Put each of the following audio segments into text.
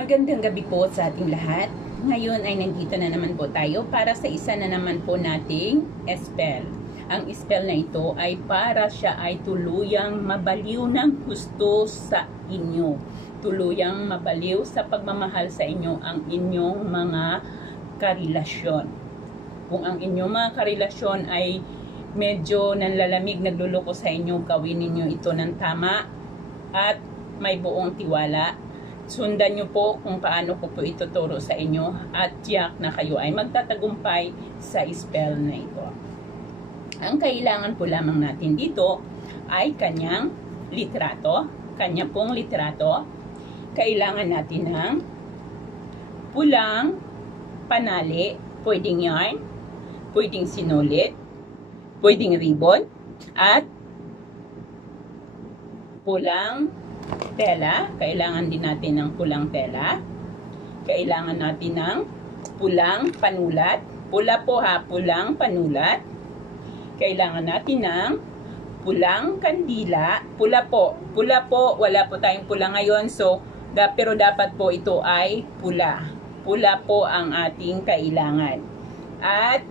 Magandang gabi po sa ating lahat. Ngayon ay nandito na naman po tayo para sa isa na naman po nating spell. Ang spell na ito ay para siya ay tuluyang mabaliw ng gusto sa inyo. Tuluyang mabaliw sa pagmamahal sa inyo ang inyong mga karelasyon. Kung ang inyong mga karelasyon ay medyo nanlalamig, nagluloko sa inyo, gawin ninyo ito ng tama at may buong tiwala sundan nyo po kung paano ko po ituturo sa inyo at tiyak na kayo ay magtatagumpay sa spell na ito. Ang kailangan po lamang natin dito ay kanyang litrato, kanya pong litrato. Kailangan natin ng pulang panali, pwedeng yarn, pwedeng sinulit, pwedeng ribbon, at pulang tela. Kailangan din natin ng pulang tela. Kailangan natin ng pulang panulat. Pula po ha, pulang panulat. Kailangan natin ng pulang kandila. Pula po. Pula po, wala po tayong pula ngayon. So, da, pero dapat po ito ay pula. Pula po ang ating kailangan. At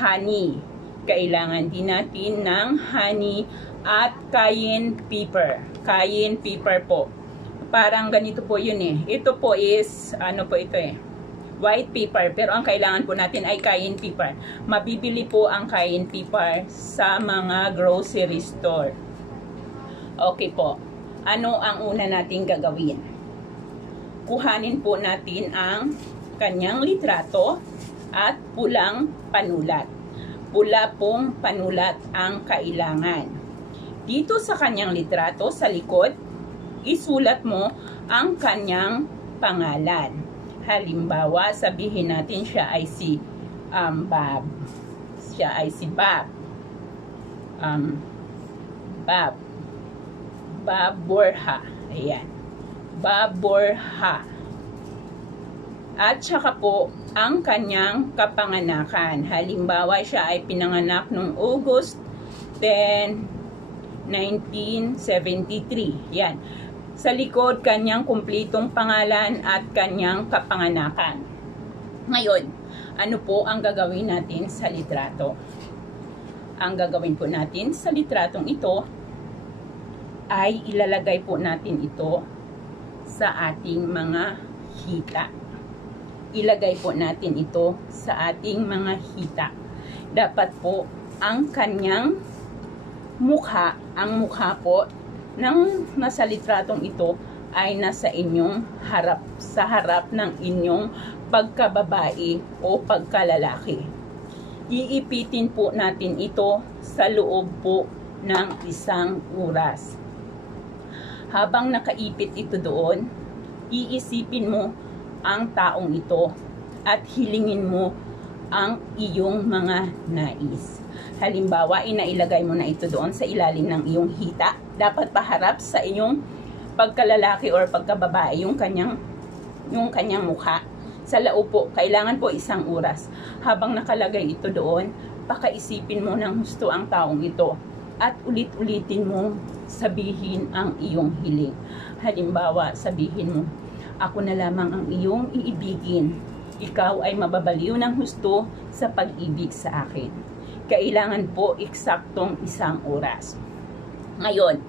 honey. Kailangan din natin ng honey at cayenne pepper. Cayenne pepper po. Parang ganito po yun eh. Ito po is, ano po ito eh, white pepper. Pero ang kailangan po natin ay cayenne pepper. Mabibili po ang cayenne pepper sa mga grocery store. Okay po. Ano ang una nating gagawin? Kuhanin po natin ang kanyang litrato at pulang panulat. Pula pong panulat ang kailangan. Dito sa kanyang litrato sa likod, isulat mo ang kanyang pangalan. Halimbawa, sabihin natin siya ay si um, Bob. Siya ay si Bob. Um, Bob. Bob Borja. Ayan. Bob Borja. At saka po, ang kanyang kapanganakan. Halimbawa, siya ay pinanganak noong August 10, 1973. Yan. Sa likod, kanyang kumplitong pangalan at kanyang kapanganakan. Ngayon, ano po ang gagawin natin sa litrato? Ang gagawin po natin sa litratong ito ay ilalagay po natin ito sa ating mga hita. Ilagay po natin ito sa ating mga hita. Dapat po ang kanyang mukha, ang mukha po ng nasa litratong ito ay nasa inyong harap, sa harap ng inyong pagkababae o pagkalalaki. Iipitin po natin ito sa loob po ng isang oras. Habang nakaipit ito doon, iisipin mo ang taong ito at hilingin mo ang iyong mga nais. Halimbawa, inailagay mo na ito doon sa ilalim ng iyong hita. Dapat paharap sa iyong pagkalalaki or pagkababae yung kanyang yung kanyang mukha. Sa laupo, kailangan po isang oras. Habang nakalagay ito doon, pakaisipin mo ng gusto ang taong ito at ulit-ulitin mo sabihin ang iyong hiling. Halimbawa, sabihin mo, ako na lamang ang iyong iibigin. Ikaw ay mababaliw ng husto sa pag-ibig sa akin. Kailangan po eksaktong isang oras. Ngayon,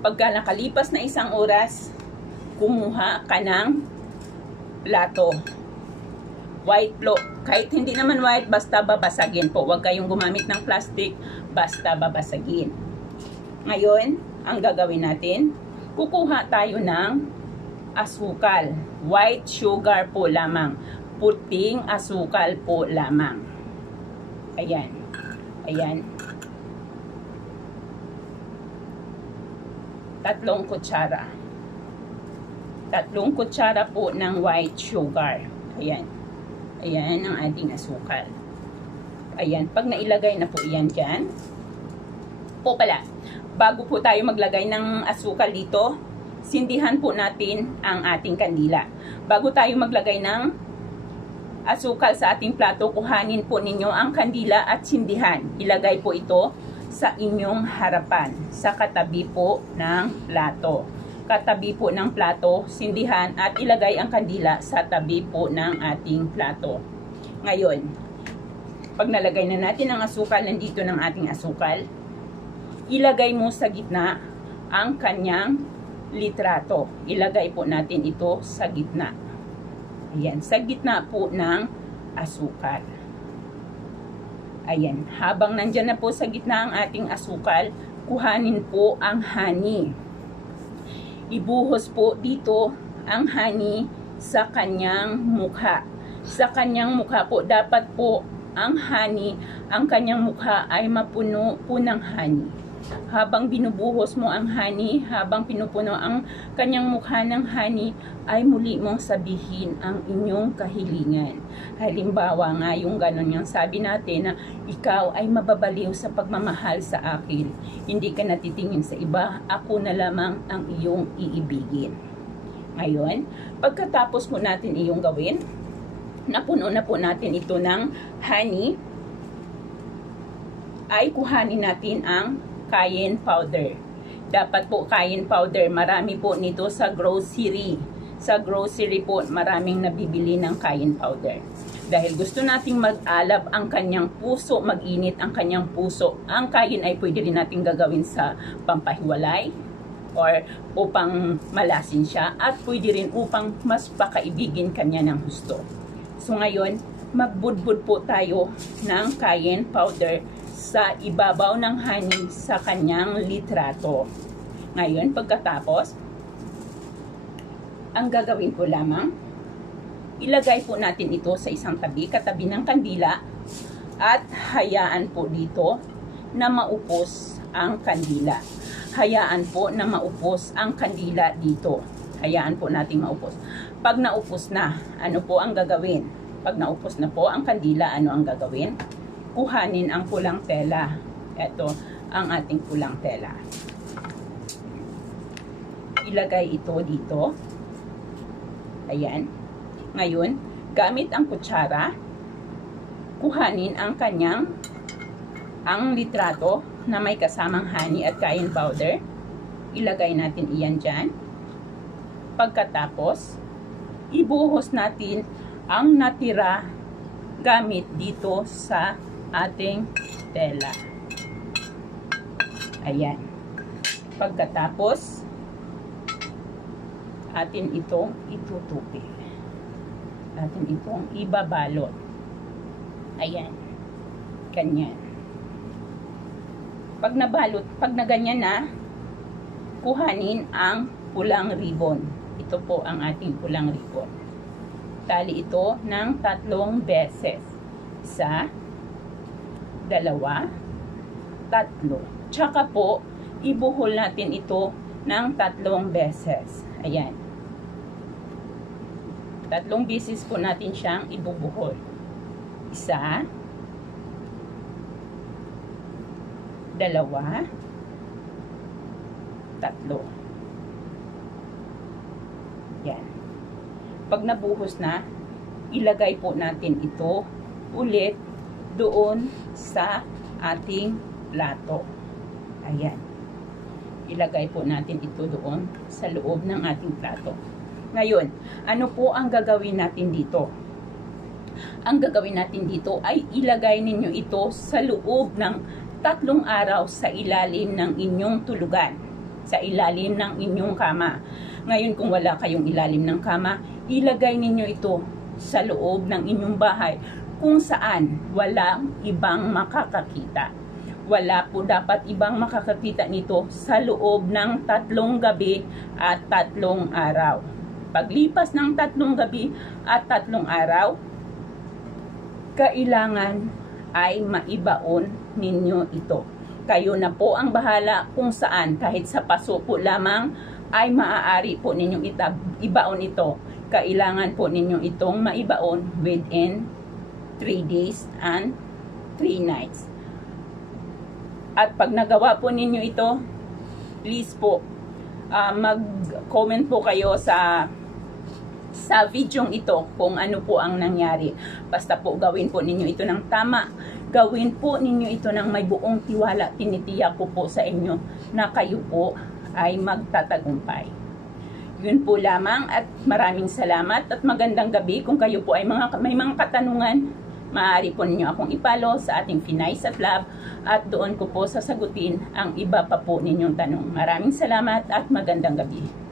pagka nakalipas na isang oras, kumuha ka ng plato. White plo. Kahit hindi naman white, basta babasagin po. Huwag kayong gumamit ng plastic, basta babasagin. Ngayon, ang gagawin natin, kukuha tayo ng asukal. White sugar po lamang. Puting asukal po lamang. Ayan. Ayan. Tatlong kutsara. Tatlong kutsara po ng white sugar. Ayan. Ayan ang ating asukal. Ayan. Pag nailagay na po yan dyan. Po pala. Bago po tayo maglagay ng asukal dito, sindihan po natin ang ating kandila. Bago tayo maglagay ng asukal sa ating plato, kuhanin po ninyo ang kandila at sindihan. Ilagay po ito sa inyong harapan, sa katabi po ng plato. katabi po ng plato, sindihan at ilagay ang kandila sa tabi po ng ating plato. Ngayon, pag nalagay na natin ang asukal, nandito ng ating asukal, ilagay mo sa gitna ang kanyang litrato. Ilagay po natin ito sa gitna. Ayan, sa gitna po ng asukal. Ayan, habang nandyan na po sa gitna ang ating asukal, kuhanin po ang honey ibuhos po dito ang honey sa kanyang mukha. Sa kanyang mukha po, dapat po ang honey, ang kanyang mukha ay mapuno po ng honey. Habang binubuhos mo ang honey, habang pinupuno ang kanyang mukha ng honey, ay muli mong sabihin ang inyong kahilingan. Halimbawa nga yung ganon yung sabi natin na ikaw ay mababaliw sa pagmamahal sa akin. Hindi ka natitingin sa iba, ako na lamang ang iyong iibigin. Ngayon, pagkatapos mo natin iyong gawin, napuno na po natin ito ng honey, ay kuhanin natin ang cayenne powder. Dapat po cayenne powder, marami po nito sa grocery. Sa grocery po, maraming nabibili ng cayenne powder. Dahil gusto nating mag-alab ang kanyang puso, mag-init ang kanyang puso. Ang cayenne ay pwede rin natin gagawin sa pampahiwalay or upang malasin siya at pwede rin upang mas pakaibigin kanya ng gusto. So ngayon, magbudbud po tayo ng cayenne powder sa ibabaw ng honey sa kanyang litrato. Ngayon, pagkatapos, ang gagawin ko lamang, ilagay po natin ito sa isang tabi, katabi ng kandila, at hayaan po dito na maupos ang kandila. Hayaan po na maupos ang kandila dito. Hayaan po nating maupos. Pag naupos na, ano po ang gagawin? Pag naupos na po ang kandila, ano ang gagawin? Kuhanin ang pulang tela. Ito ang ating pulang tela. Ilagay ito dito. Ayan. Ngayon, gamit ang kutsara, kuhanin ang kanyang ang litrato na may kasamang honey at cayenne powder. Ilagay natin iyan dyan. Pagkatapos, ibuhos natin ang natira gamit dito sa ating tela. Ayan. Pagkatapos, atin itong itutupi. Atin itong ibabalot. Ayan. Ganyan. Pag nabalot, pag na ganyan na, kuhanin ang pulang ribbon. Ito po ang ating pulang ribbon. Tali ito ng tatlong beses. Isa, dalawa, tatlo. Tsaka po, ibuhol natin ito ng tatlong beses. Ayan. Tatlong beses po natin siyang ibubuhol. Isa, dalawa, tatlo. Yan. Pag nabuhos na, ilagay po natin ito ulit doon sa ating plato. Ayan. Ilagay po natin ito doon sa loob ng ating plato. Ngayon, ano po ang gagawin natin dito? Ang gagawin natin dito ay ilagay ninyo ito sa loob ng tatlong araw sa ilalim ng inyong tulugan. Sa ilalim ng inyong kama. Ngayon, kung wala kayong ilalim ng kama, ilagay ninyo ito sa loob ng inyong bahay kung saan walang ibang makakakita. Wala po dapat ibang makakakita nito sa loob ng tatlong gabi at tatlong araw. Paglipas ng tatlong gabi at tatlong araw, kailangan ay maibaon ninyo ito. Kayo na po ang bahala kung saan kahit sa paso po lamang ay maaari po ninyong itab, ibaon ito. Kailangan po ninyong itong maibaon within 3 days and 3 nights. At pag nagawa po ninyo ito, please po, uh, mag-comment po kayo sa sa videong ito kung ano po ang nangyari. Basta po gawin po ninyo ito ng tama. Gawin po ninyo ito ng may buong tiwala. Tinitiyak ko po sa inyo na kayo po ay magtatagumpay. Yun po lamang at maraming salamat at magandang gabi. Kung kayo po ay mga, may mga katanungan, maaari po ninyo akong ipalo sa ating Finais at Lab at doon ko po sasagutin ang iba pa po ninyong tanong. Maraming salamat at magandang gabi.